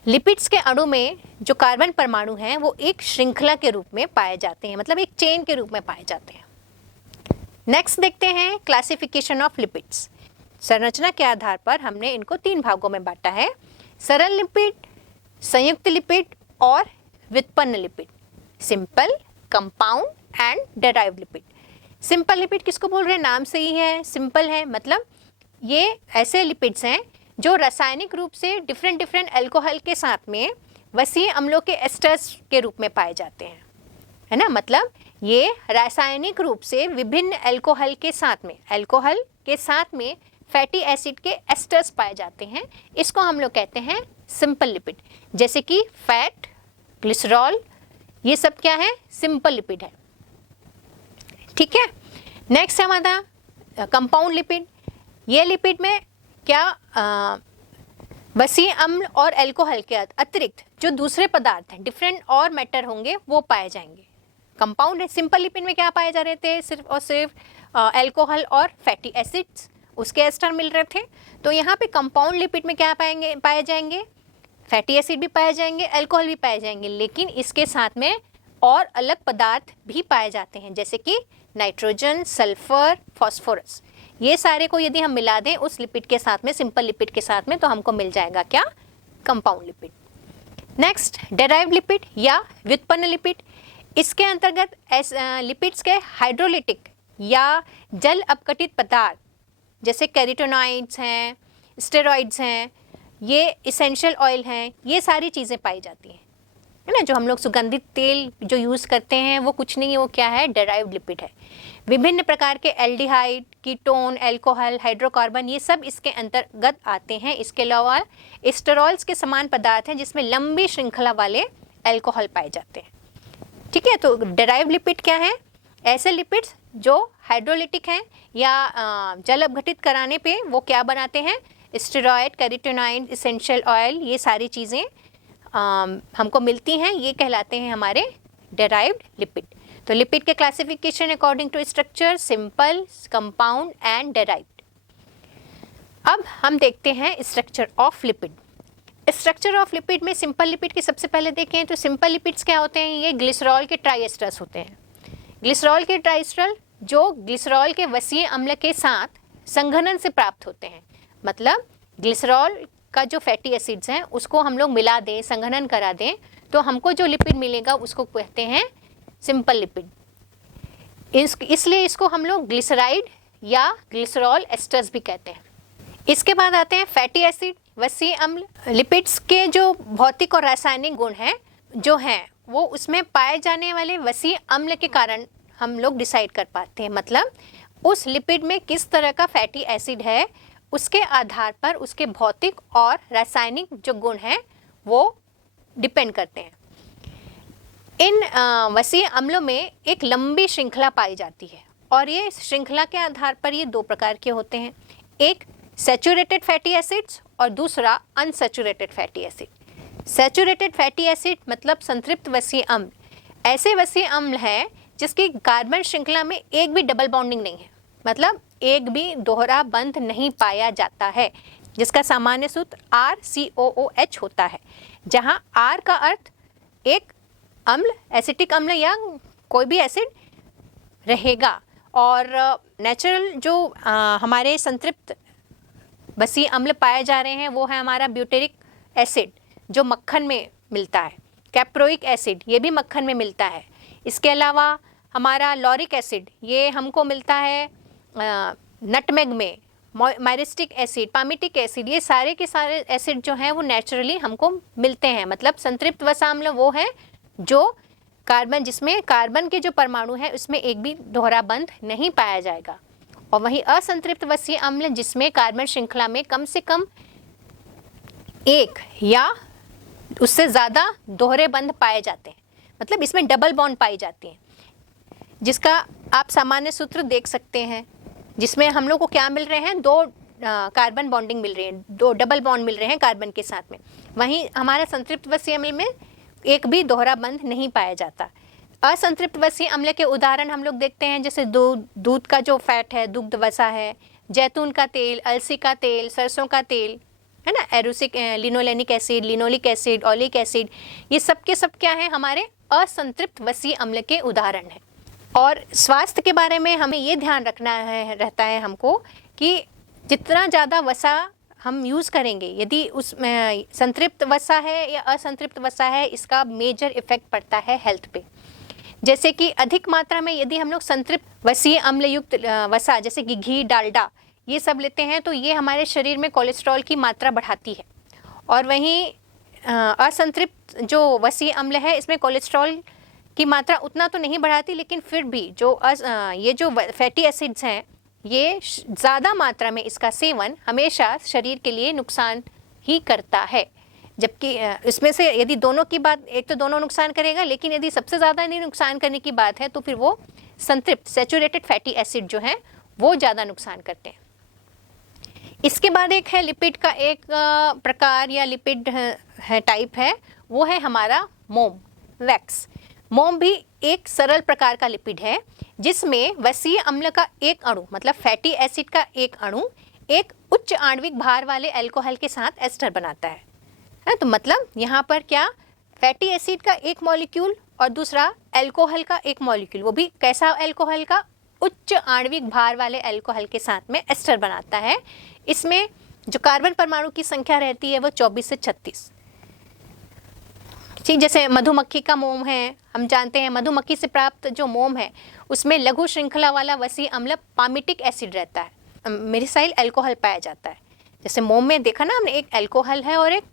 लिपिड्स के अणु में जो कार्बन परमाणु हैं वो एक श्रृंखला के रूप में पाए जाते हैं, मतलब एक चेन के रूप में पाए जाते हैं। नेक्स्ट देखते हैं क्लासिफिकेशन ऑफ लिपिड्स। संरचना के आधार पर हमने इनको 3 भागों में बांटा है: सरल लिपिड, संयुक्त लिपिड और व्युत्पन्न lipid. Simple, compound and derived lipid. Simple lipid किसको बोल रहे हैं, नाम से ही है, सिंपल है, मतलब ये ऐसे लिपिड्स हैं जो रासायनिक रूप से डिफरेंट डिफरेंट अल्कोहल के साथ में वसीय अम्लों के एस्टर्स के रूप में पाए जाते हैं, है ना। मतलब ये रासायनिक रूप से विभिन्न अल्कोहल के साथ में फैटी एसिड के एस्टर्स पाए जाते हैं, इसको हम लोग कहते हैं सिंपल लिपिड। जैसे कि फैट, ग्लिसरॉल, ये सब क्या है, सिंपल लिपिड है, ठीक है। नेक्स्ट है हमारा कंपाउंड लिपिड। ये लिपिड में क्या वसीय अम्ल और अल्कोहल के अतिरिक्त जो दूसरे पदार्थ हैं, डिफरेंट और मैटर होंगे, वो पाए जाएंगे। कंपाउंड है, सिंपल लिपिड में क्या पाए जा रहे थे, सिर्फ और सिर्फ अल्कोहल और फैटी एसिड्स, उसके एस्टर मिल रहे थे। तो यहाँ पे कंपाउंड लिपिड में क्या पाए जाएंगे, फैटी एसिड भी पाए जाएंगे, अल्कोहल भी पाए जाएंगे, लेकिन इसके साथ में और अलग पदार्थ भी पाए जाते हैं, जैसे कि नाइट्रोजन, सल्फर, फास्फोरस। ये सारे को यदि हम मिला दें उस लिपिड के साथ में, सिंपल लिपिड के साथ में, तो हमको मिल जाएगा क्या, compound lipid. Next derived lipid या व्युत्पन्न लिपिड। इसके अंतर्गत लिपिड्स के हाइड्रोलिटिक या जल अपघटित पदार्थ जैसे कैरोटीनॉइड्स हैं, स्टेरॉइड्स हैं, ये इसेंशियल ऑयल हैं, ये सारी चीज़ें पाई जाती हैं, है ना। जो हम लोग सुगंधित तेल जो यूज़ करते हैं वो कुछ नहीं है, वो क्या है, डेराइव्ड लिपिड है। विभिन्न प्रकार के एल्डिहाइड, कीटोन, अल्कोहल, हाइड्रोकार्बन, ये सब इसके अंतर्गत आते हैं। इसके अलावा एस्टेरॉल्स के समान पदार्थ हैं जिसमें लंबी श्रृंखला वाले अल्कोहल पाए जाते हैं, ठीक है। तो डेराइव्ड लिपिड क्या है, ऐसे लिपिड्स जो हाइड्रोलिटिक हैं या जल अपघटित कराने पे वो क्या बनाते हैं, स्टेरॉइड, कैरोटीनॉइड, इसेंशियल ऑयल, ये सारी चीज़ें हमको मिलती हैं, ये कहलाते हैं हमारे डेराइव्ड लिपिड। तो लिपिड के classification according to structure, simple, compound and derived. अब हम देखते हैं structure of lipid. Structure of lipid में सिंपल लिपिड के सबसे पहले देखें तो सिंपल लिपिड्स क्या होते हैं, ये ग्लिसरॉल के ट्राइएस्टर्स होते हैं। ग्लिसरॉल के ट्राइएस्टर जो ग्लिसरॉल के वसीय अम्ल के साथ संघनन से प्राप्त होते हैं, मतलब ग्लिसरॉल का जो फैटी एसिड्स हैं उसको हम लोग मिला दें, संघनन करा दें, तो हमको जो लिपिड मिलेगा उसको कहते हैं सिंपल लिपिड। इसलिए इसको हम लोग ग्लिसराइड या ग्लिसरॉल एस्टर्स भी कहते हैं। इसके बाद आते हैं फैटी एसिड, वसीय अम्ल। लिपिड्स के जो भौतिक और रासायनिक गुण हैं जो हैं वो उसमें पाए जाने वाले वसीय अम्ल के कारण हम लोग डिसाइड कर पाते हैं, मतलब उस लिपिड में किस तरह का फैटी एसिड है उसके आधार पर उसके भौतिक और रासायनिक जो गुण हैं वो डिपेंड करते हैं। इन वसीय अम्लों में एक लंबी श्रृंखला पाई जाती है और ये श्रृंखला के आधार पर ये दो प्रकार के होते हैं, एक सैचुरेटेड फैटी एसिड्स और दूसरा unsaturated fatty acid. Saturated fatty acid मतलब संतृप्त वसीय अम्ल ऐसे वसीय अम्ल है जिसकी कार्बन श्रृंखला में एक भी डबल बॉन्डिंग नहीं है, मतलब एक भी दोहरा बंध नहीं पाया जाता है, जिसका सामान्य सूत्र RCOOH होता है, जहां R का अर्थ एक अम्ल, एसिटिक अम्ल या कोई भी एसिड रहेगा, और नेचुरल जो हमारे संतृप्त वसीय अम्ल पाए जा रहे हैं वो है हमारा ब्यूटेरिक एसिड जो मक्खन में मिलता है, कैप्रोइक एसिड ये भी मक्खन में मिलता है। इसके अलावा हमारा लॉरिक एसिड ये हमको मिलता है नटमेग में, मायरिस्टिक एसिड, पामिटिक एसिड, ये सारे के सारे एसिड जो हैं वो नेचुरली हमको मिलते हैं। मतलब संतृप्त वसाम्ल वो है जो कार्बन, जिसमें कार्बन के जो परमाणु है उसमें एक भी दोहरा बंध नहीं पाया जाएगा, और वहीं असंतृप्त वसीय अम्ल जिसमें कार्बन श्रृंखला में कम से कम एक या उससे ज़्यादा दोहरे बंध पाए जाते हैं, मतलब इसमें डबल बॉन्ड पाई जाती हैं, जिसका आप सामान्य सूत्र देख सकते हैं, जिसमें हम लोग को क्या मिल रहे हैं, दो कार्बन बॉन्डिंग मिल रही है, दो डबल बॉन्ड मिल रहे हैं कार्बन के साथ में। वहीं हमारा संतृप्त वसीय अम्ल में एक भी दोहरा बंध नहीं पाया जाता। असंतृप्त वसीय अम्ल के उदाहरण हम लोग देखते हैं, जैसे दूध का जो फैट है, दुग्ध वसा है, जैतून का तेल, अलसी का तेल, सरसों का तेल, है ना, erucic linolenic acid, linoleic acid, oleic acid, ये सब के सब क्या है, हमारे असंतृप्त वसीय अम्ल के उदाहरण हैं। और स्वास्थ्य के बारे में हमें ये ध्यान रखना रहता है हमको कि जितना ज़्यादा वसा हम यूज़ करेंगे, यदि उसमें संतृप्त वसा है या असंतृप्त वसा है, इसका मेजर इफेक्ट पड़ता है हेल्थ पे। जैसे कि अधिक मात्रा में यदि हम लोग संतृप्त वसीय अम्ल युक्त वसा जैसे कि घी, डालडा ये सब लेते हैं तो ये हमारे शरीर में कोलेस्ट्रॉल की मात्रा बढ़ाती है। और वहीं असंतृप्त जो वसीय अम्ल है इसमें कोलेस्ट्रॉल की मात्रा उतना तो नहीं बढ़ाती, लेकिन फिर भी जो ये जो फैटी एसिड्स हैं ये ज़्यादा मात्रा में इसका सेवन हमेशा शरीर के लिए नुकसान ही करता है। जबकि इसमें से यदि दोनों की बात, एक तो दोनों नुकसान करेगा, लेकिन यदि सबसे ज़्यादा नहीं नुकसान करने की बात है तो फिर वो संतृप्त सैचुरेटेड फैटी एसिड जो हैं वो ज़्यादा नुकसान करते हैं। इसके बाद एक है लिपिड का एक प्रकार या लिपिड है टाइप है, वो है हमारा मोम, वैक्स। मोम भी एक सरल प्रकार का लिपिड है जिसमें वसीय अम्ल का एक अणु मतलब फैटी एसिड का एक अणु एक उच्च आणविक भार वाले अल्कोहल के साथ एस्टर बनाता है। तो मतलब यहाँ पर क्या, फैटी एसिड का एक मॉलिक्यूल और दूसरा अल्कोहल का एक मॉलिक्यूल, वो भी कैसा अल्कोहल का, उच्च आणविक भार वाले अल्कोहल के साथ में एस्टर बनाता है। इसमें जो कार्बन परमाणु की संख्या रहती है वो 24 से 36। ठीक, जैसे मधुमक्खी का मोम है, हम जानते हैं मधुमक्खी से प्राप्त जो मोम है उसमें लघु श्रृंखला वाला वसीय अम्ल पामिटिक एसिड रहता है, मिरिसाइल अल्कोहल पाया जाता है। जैसे मोम में देखा ना हमने, एक अल्कोहल है और एक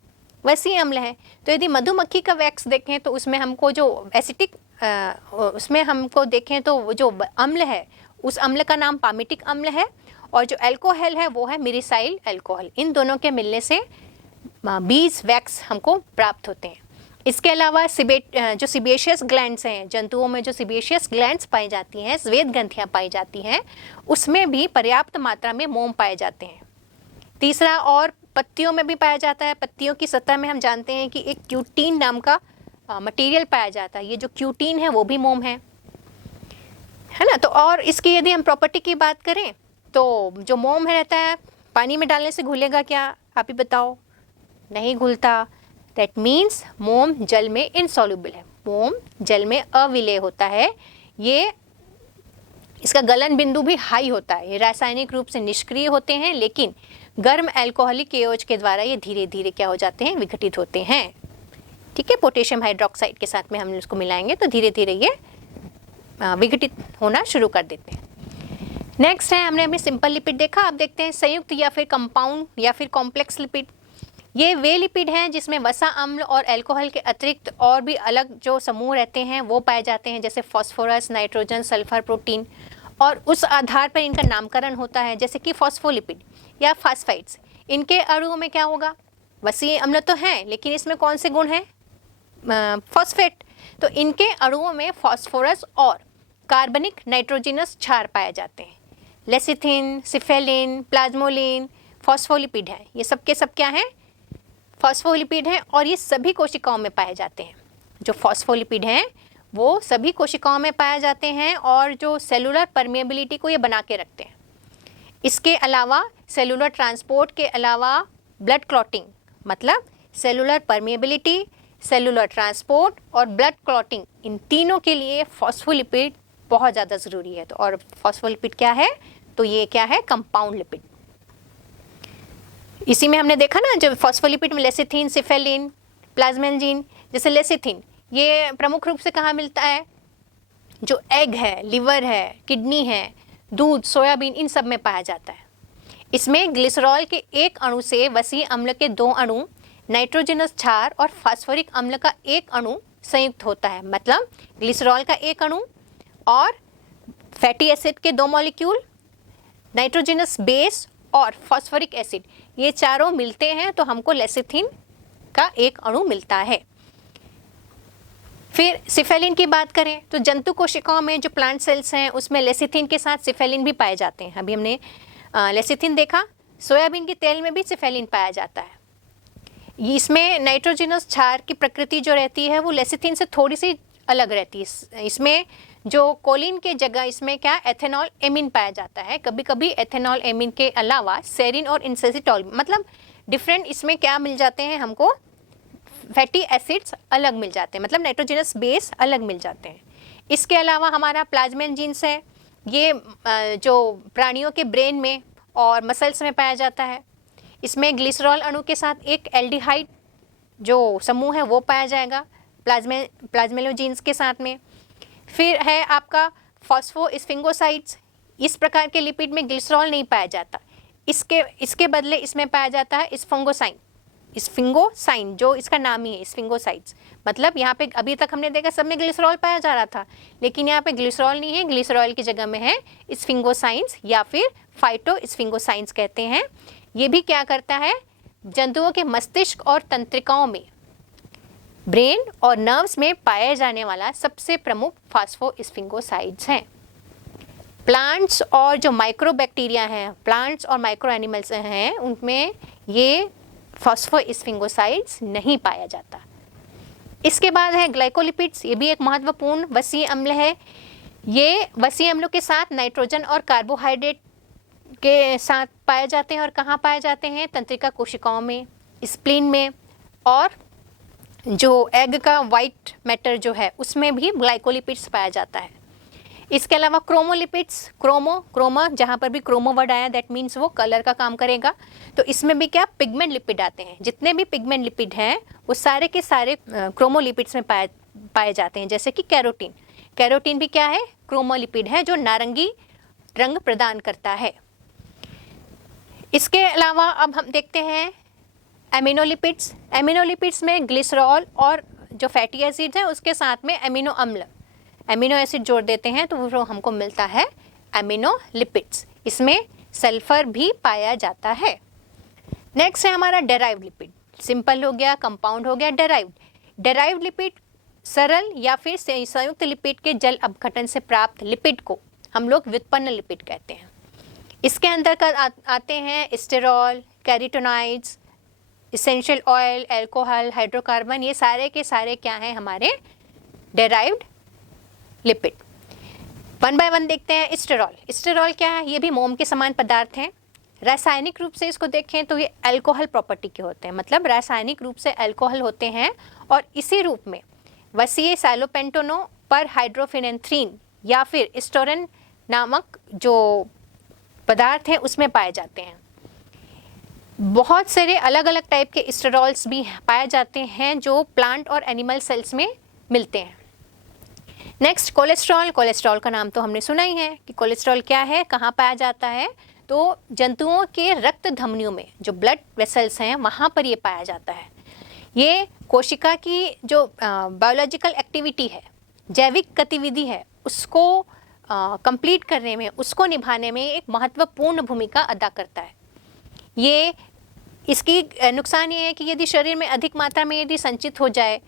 वसीय अम्ल है। तो यदि मधुमक्खी का वैक्स देखें तो उसमें हमको जो एसिटिक उसमें हमको देखें तो वो जो अम्ल है उस अम्ल का नाम पामिटिक अम्ल है और जो अल्कोहल है वो है मिरिसाइल अल्कोहल। इन दोनों के मिलने से 20 वैक्स हमको प्राप्त होते हैं। इसके अलावा जो सिबेशियस ग्लैंड्स हैं, जंतुओं में जो सिबेशियस ग्लैंड्स पाई जाती हैं, श्वेत ग्रंथियाँ पाई जाती हैं, उसमें भी पर्याप्त मात्रा में मोम पाए जाते हैं। तीसरा, और पत्तियों में भी पाया जाता है। पत्तियों की सतह में हम जानते हैं कि एक क्यूटीन नाम का मटेरियल पाया जाता है। ये जो क्यूटीन है वो भी मोम है ना। तो और इसकी यदि हम प्रॉपर्टी की बात करें तो जो मोम है रहता है, पानी में डालने से घुलेगा क्या, आप ही बताओ? नहीं घुलता। दैट मीन्स मोम जल में इनसॉल्युबल है, मोम जल में अविलेय होता है। ये इसका गलन बिंदु भी हाई होता है। ये रासायनिक रूप से निष्क्रिय होते हैं, लेकिन गर्म अल्कोहलिक केओएच के द्वारा ये धीरे धीरे क्या हो जाते हैं, विघटित होते हैं। ठीक है, पोटेशियम हाइड्रोक्साइड के साथ में हम इसको मिलाएंगे तो धीरे धीरे ये विघटित होना शुरू कर देते हैं। नेक्स्ट है, हमने अभी सिंपल लिपिड देखा, अब देखते हैं संयुक्त या फिर कंपाउंड या फिर कॉम्प्लेक्स लिपिड। ये वे लिपिड हैं जिसमें वसा अम्ल और अल्कोहल के अतिरिक्त और भी अलग जो समूह रहते हैं वो पाए जाते हैं, जैसे फास्फोरस, नाइट्रोजन, सल्फर, प्रोटीन, और उस आधार पर इनका नामकरण होता है। जैसे कि फॉस्फोलिपिड या फास्फाइड्स, इनके अणुओं में क्या होगा, वसीय अम्ल तो हैं लेकिन इसमें कौन से गुण हैं, फॉस्फेट। तो इनके अणुओं में फास्फोरस और कार्बनिक नाइट्रोजिनस क्षार पाए जाते हैं। लेसिथिन, सिफेलिन, प्लाज्मोलिन फॉस्फोलिपिड हैं। ये सब के सब क्या हैं, फॉस्फोलिपिड हैं, और ये सभी कोशिकाओं में पाए जाते हैं। जो फॉस्फोलिपिड हैं वो सभी कोशिकाओं में पाए जाते हैं और जो सेलुलर परमेबिलिटी को ये बना के रखते हैं। इसके अलावा सेलुलर ट्रांसपोर्ट के अलावा ब्लड क्लॉटिंग, मतलब सेलुलर परमेबिलिटी, सेलुलर ट्रांसपोर्ट और ब्लड क्लॉटिंग, इन तीनों के लिए फॉस्फोलिपिड बहुत ज़्यादा ज़रूरी है। तो और फॉस्फोलिपिड क्या है, तो ये क्या है, कंपाउंड लिपिड। इसी में हमने देखा ना, जो फॉस्फोलिपिड में लेसिथिन, सिफेलिन, प्लाज्मेलजिन। जैसे लेसिथिन ये प्रमुख रूप से कहाँ मिलता है, जो एग है, लिवर है, किडनी है, दूध, सोयाबीन, इन सब में पाया जाता है। इसमें ग्लिसरॉल के एक अणु से वसीय अम्ल के 2 अणु, नाइट्रोजनस क्षार और फास्फोरिक अम्ल का एक अणु संयुक्त होता है। मतलब ग्लिसरॉल का एक अणु और फैटी एसिड के 2 मॉलिक्यूल, नाइट्रोजनस बेस और फास्फोरिक एसिड, ये चारों मिलते हैं तो हमको लेसिथिन का एक अणु मिलता है। फिर सिफेलिन की बात करें तो जंतु कोशिकाओं में जो प्लांट सेल्स हैं उसमें लेसिथिन के साथ सिफेलिन भी पाए जाते हैं। अभी हमने लेसिथिन देखा, सोयाबीन के तेल में भी सिफेलिन पाया जाता है। इसमें नाइट्रोजनस क्षार की प्रकृति जो रहती है वो लेसिथिन से थोड़ी सी अलग रहती है। इसमें जो कोलिन के जगह इसमें क्या एथेनॉल एमीन पाया जाता है। कभी कभी एथेनॉल एमीन के अलावा सेरिन और इनसेसिटॉल, मतलब डिफरेंट इसमें क्या मिल जाते हैं हमको, फैटी एसिड्स अलग मिल जाते हैं, मतलब नाइट्रोजनस बेस अलग मिल जाते हैं। इसके अलावा हमारा प्लाज्मेलजिन्स है, ये जो प्राणियों के ब्रेन में और मसल्स में पाया जाता है। इसमें ग्लिसरॉल अणु के साथ एक एल्डिहाइड जो समूह है वो पाया जाएगा प्लाज्मेलोजीन्स के साथ में। फिर है आपका फॉस्फोस्फिंगोसाइड्स। इस प्रकार के लिपिड में ग्लिसरॉल नहीं पाया जाता, इसके बदले इसमें पाया जाता है स्फिंगोसाइन, जो इसका नाम ही है स्फिंगोसाइड्स। मतलब यहाँ पे अभी तक हमने देखा सब में ग्लिसरॉल पाया जा रहा था, लेकिन यहाँ पे ग्लिसरॉल नहीं है, ग्लिसरॉल की जगह में है स्फिंगोसाइंस या फिर फाइटोस्फिंगोसाइंस कहते हैं। ये भी क्या करता है, जंतुओं के मस्तिष्क और तंत्रिकाओं में, ब्रेन और नर्व्स में पाए जाने वाला सबसे प्रमुख फास्फोस्फिंगोसाइड्स हैं। प्लांट्स और जो माइक्रोबैक्टीरिया हैं, प्लांट्स और माइक्रो एनिमल्स हैं, उनमें ये फॉस्फोस्फिंगोसाइड्स नहीं पाया जाता। इसके बाद है ग्लाइकोलिपिड्स। ये भी एक महत्वपूर्ण वसीय अम्ल है। ये वसीय अम्लों के साथ नाइट्रोजन और कार्बोहाइड्रेट के साथ पाए जाते हैं। और कहाँ पाए जाते हैं, तंत्रिका कोशिकाओं में, स्प्लीन में, और जो एग का वाइट मैटर जो है उसमें भी ग्लाइकोलिपिड्स पाया जाता है। इसके अलावा क्रोमोलिपिड्स, क्रोमो जहाँ पर भी क्रोमो वर्ड आया दैट मीन्स वो कलर का काम करेगा। तो इसमें भी क्या पिगमेंट लिपिड आते हैं। जितने भी पिगमेंट लिपिड हैं वो सारे के सारे क्रोमोलिपिड्स में पाए जाते हैं। जैसे कि कैरोटीन भी क्या है, क्रोमोलिपिड है जो नारंगी रंग प्रदान करता है। इसके अलावा अब हम देखते हैं एमिनोलिपिड्स। एमिनोलिपिड्स में ग्लिसरॉल और जो फैटी एसिड्स हैं उसके साथ में एमिनो एसिड जोड़ देते हैं तो वो हमको मिलता है एमिनोलिपिड्स। इसमें सल्फर भी पाया जाता है। नेक्स्ट है हमारा डेराइव्ड लिपिड। सिंपल हो गया, कंपाउंड हो गया, डेराइव्ड लिपिड सरल या फिर संयुक्त लिपिड के जल अपघटन से प्राप्त लिपिड को हम लोग व्युत्पन्न लिपिड कहते हैं। इसके अंतर्गत आते हैं sterol, carotenoids, essential oil, alcohol, hydrocarbon. ये सारे के सारे क्या हैं, हमारे derived lipid. One by one देखते हैं। स्टेरॉल क्या है, ये भी मोम के समान पदार्थ हैं। रासायनिक रूप से इसको देखें तो ये अल्कोहल प्रॉपर्टी के होते हैं, मतलब रासायनिक रूप से अल्कोहल होते हैं। और इसी रूप में वसीय साइलोपेंटोनो पर हाइड्रोफिनेंथ्रीन या फिर स्टोरन नामक जो पदार्थ हैं उसमें पाए जाते हैं। बहुत सारे अलग अलग टाइप के स्टेरॉल्स भी पाए जाते हैं जो प्लांट और एनिमल सेल्स में मिलते हैं। नेक्स्ट कोलेस्ट्रॉल का नाम तो हमने सुना ही है कि कोलेस्ट्रॉल क्या है, कहाँ पाया जाता है। तो जंतुओं के रक्त धमनियों में जो ब्लड वेसल्स हैं वहाँ पर ये पाया जाता है। ये कोशिका की जो बायोलॉजिकल एक्टिविटी है, जैविक गतिविधि है, उसको कंप्लीट करने में, उसको निभाने में एक महत्वपूर्ण भूमिका अदा करता है। ये इसकी नुकसान ये है कि यदि शरीर में अधिक मात्रा में यदि संचित हो जाए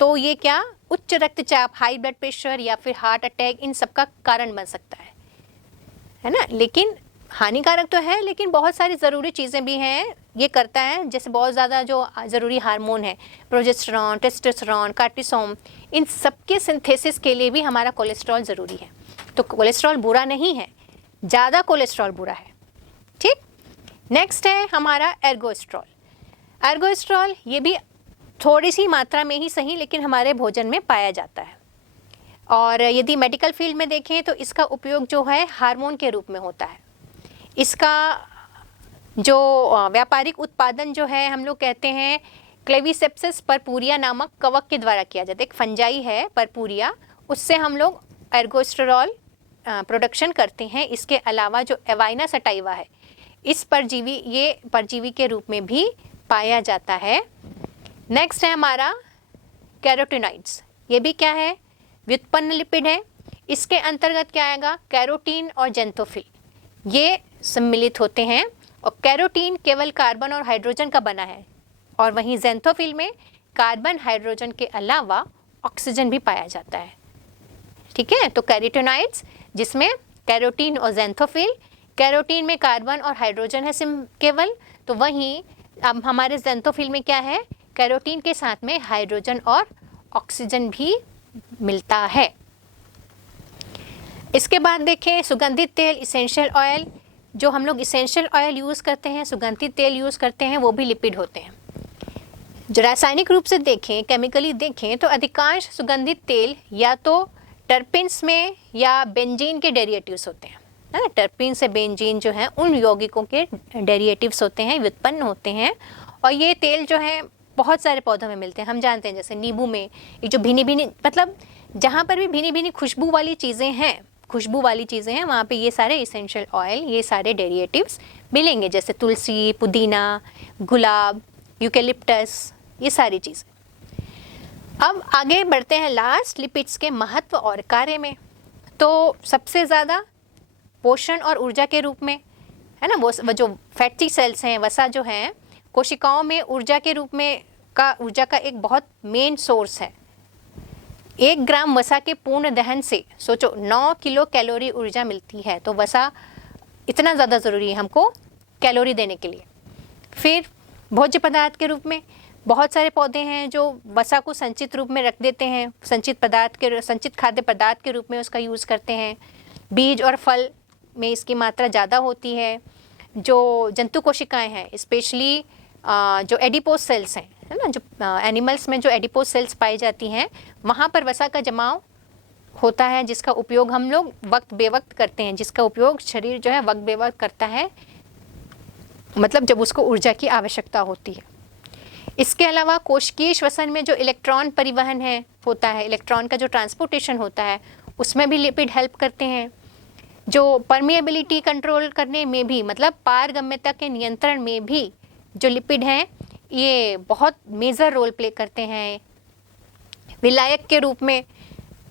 तो ये क्या उच्च रक्तचाप, हाई ब्लड प्रेशर या फिर हार्ट अटैक, इन सब का कारण बन सकता है ना। लेकिन हानिकारक तो है, लेकिन बहुत सारी ज़रूरी चीज़ें भी हैं ये करता है। जैसे बहुत ज़्यादा जो ज़रूरी हार्मोन है, प्रोजेस्टेरॉन, टेस्टोस्टेरॉन, कार्टिसोल, इन सब के सिंथेसिस के लिए भी हमारा कोलेस्ट्रॉल ज़रूरी है। तो कोलेस्ट्रॉल बुरा नहीं है, ज़्यादा कोलेस्ट्रॉल बुरा है। ठीक। नेक्स्ट है हमारा एर्गोस्ट्रॉल। ये भी थोड़ी सी मात्रा में ही सही, लेकिन हमारे भोजन में पाया जाता है। और यदि मेडिकल फील्ड में देखें तो इसका उपयोग जो है हार्मोन के रूप में होता है। इसका जो व्यापारिक उत्पादन जो है हम लोग कहते हैं क्लेविसेप्सिस परपूरिया नामक कवक के द्वारा किया जाता है। एक फंजाई है परपूरिया, उससे हम लोग एर्गोस्ट्रॉल प्रोडक्शन करते हैं। इसके अलावा जो एवाइना सटाइवा है, इस परजीवी के रूप में भी पाया जाता है। नेक्स्ट है हमारा कैरोटीनॉइड्स। ये भी क्या है, व्युत्पन्न लिपिड है। इसके अंतर्गत क्या आएगा, कैरोटीन और जेंथोफिल ये सम्मिलित होते हैं। और कैरोटीन केवल कार्बन और हाइड्रोजन का बना है, और वहीं जेंथोफिल में कार्बन हाइड्रोजन के अलावा ऑक्सीजन भी पाया जाता है। ठीक है, तो कैरोटीनॉइड्स जिसमें कैरोटीन और जेंथोफिल, कैरोटीन में कार्बन और हाइड्रोजन है केवल, तो वहीं अब हमारे जेंथोफिल में क्या है, कैरोटीन के साथ में हाइड्रोजन और ऑक्सीजन भी मिलता है। इसके बाद देखें सुगंधित तेल, इसेंशियल ऑयल। जो हम लोग इसेंशियल ऑयल यूज़ करते हैं, सुगंधित तेल यूज़ करते हैं, वो भी लिपिड होते हैं। जो रासायनिक रूप से देखें, केमिकली देखें तो अधिकांश सुगंधित तेल या तो टर्पिन्स में या बेंजीन के डेरिवेटिव्स होते हैं, है ना। टर्पिन से बेंजीन जो है उन यौगिकों के डेरिवेटिव्स होते हैं, व्युत्पन्न होते हैं। और ये तेल जो है बहुत सारे पौधों में मिलते हैं। हम जानते हैं जैसे नींबू में ये जो भीनी भीनी, मतलब जहाँ पर भी भीनी भीनी खुशबू वाली चीज़ें हैं वहाँ पे ये सारे इसेंशियल ऑयल, ये सारे डेरिवेटिव्स मिलेंगे, जैसे तुलसी, पुदीना, गुलाब, यूकेलिप्टस, ये सारी चीज़ें। अब आगे बढ़ते हैं लास्ट लिपिड्स के महत्व और कार्य में। तो सबसे ज़्यादा पोषण और ऊर्जा के रूप में, है ना, वो जो फैटी सेल्स हैं, वसा जो हैं, कोशिकाओं में ऊर्जा के रूप में ऊर्जा का एक बहुत मेन सोर्स है। 1 ग्राम वसा के पूर्ण दहन से सोचो 9 किलो कैलोरी ऊर्जा मिलती है। तो वसा इतना ज़्यादा ज़रूरी है हमको कैलोरी देने के लिए। फिर भोज्य पदार्थ के रूप में बहुत सारे पौधे हैं जो वसा को संचित रूप में रख देते हैं, संचित खाद्य पदार्थ के रूप में उसका यूज़ करते हैं। बीज और फल में इसकी मात्रा ज़्यादा होती है। जो जंतु कोशिकाएं हैं, स्पेशली जो एडिपोज सेल्स हैं, है ना, जो एनिमल्स में जो एडिपोज सेल्स पाई जाती हैं, वहाँ पर वसा का जमाव होता है, जिसका उपयोग हम लोग वक्त बेवक्त करते हैं, जिसका उपयोग शरीर जो है वक्त बेवक्त करता है, मतलब जब उसको ऊर्जा की आवश्यकता होती है। इसके अलावा कोशिकीय श्वसन में जो इलेक्ट्रॉन परिवहन होता है, इलेक्ट्रॉन का जो ट्रांसपोर्टेशन होता है, उसमें भी लिपिड हेल्प करते हैं। जो परमिएबिलिटी कंट्रोल करने में भी, मतलब पारगम्यता के नियंत्रण में भी जो लिपिड हैं, ये बहुत मेजर रोल प्ले करते हैं। विलायक के रूप में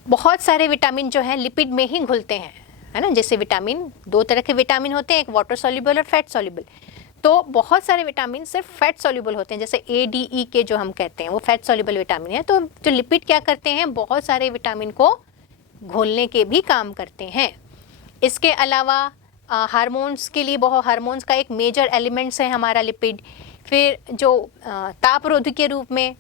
बहुत सारे विटामिन जो हैं लिपिड में ही घुलते हैं, है ना। जैसे विटामिन, 2 तरह के विटामिन होते हैं, एक वाटर सॉल्युबल और फैट सॉल्युबल। तो बहुत सारे विटामिन सिर्फ फैट सॉल्युबल होते हैं, जैसे ADE जो हम कहते हैं, वो फैट सॉल्युबल विटामिन है। तो जो लिपिड क्या करते हैं, बहुत सारे विटामिन को घोलने के भी काम करते हैं। इसके अलावा हार्मोन्स के लिए हार्मोन्स का एक मेजर एलिमेंट्स है हमारा लिपिड। फिर जो तापरोधी के रूप में,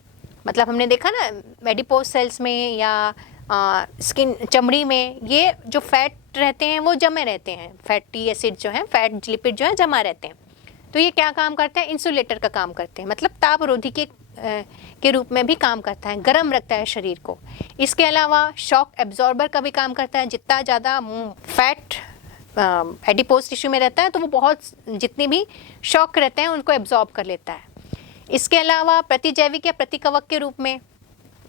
मतलब हमने देखा ना एडिपोज सेल्स में या स्किन, चमड़ी में, ये जो फैट रहते हैं वो जमे रहते हैं, फैटी एसिड जो है, फैट लिपिड जो है जमा रहते हैं। तो ये क्या काम करते हैं, इंसुलेटर का काम करते हैं, मतलब तापरोधी के रूप में भी काम करता है, गर्म रखता है शरीर को। इसके अलावा शॉक एब्जॉर्बर का भी काम करता है। जितना ज़्यादा फैट एडिपोज टिश्यू में रहता है तो वो बहुत, जितनी भी शॉक रहते हैं उनको एब्जॉर्ब कर लेता है। इसके अलावा प्रतिजैविक या प्रतिकवक के रूप में,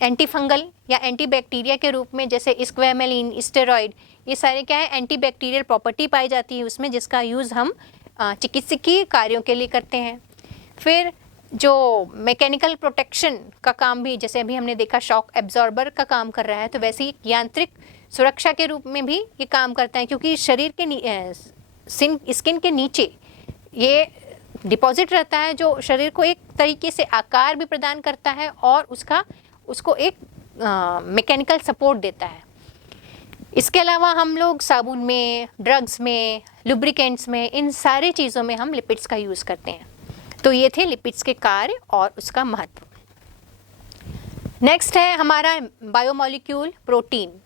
एंटी फंगल या एंटी बैक्टीरिया के रूप में, जैसे स्क्वैमेलिन, स्टेरॉइड, ये सारे क्या है, एंटी बैक्टीरियल प्रॉपर्टी पाई जाती है उसमें, जिसका यूज़ हम चिकित्सकीय कार्यों के लिए करते हैं। फिर जो मैकेनिकल प्रोटेक्शन का काम भी, जैसे अभी हमने देखा शॉक एब्जॉर्बर का काम कर रहा है, तो वैसे ही यांत्रिक सुरक्षा के रूप में भी ये काम करता है, क्योंकि शरीर के स्किन के नीचे ये डिपॉजिट रहता है जो शरीर को एक तरीके से आकार भी प्रदान करता है और उसको एक मैकेनिकल सपोर्ट देता है। इसके अलावा हम लोग साबुन में, ड्रग्स में, लुब्रिकेंट्स में, इन सारी चीज़ों में हम लिपिड्स का यूज़ करते हैं। तो ये थे लिपिड्स के कार्य और उसका महत्व। नेक्स्ट है हमारा बायोमोलिक्यूल प्रोटीन।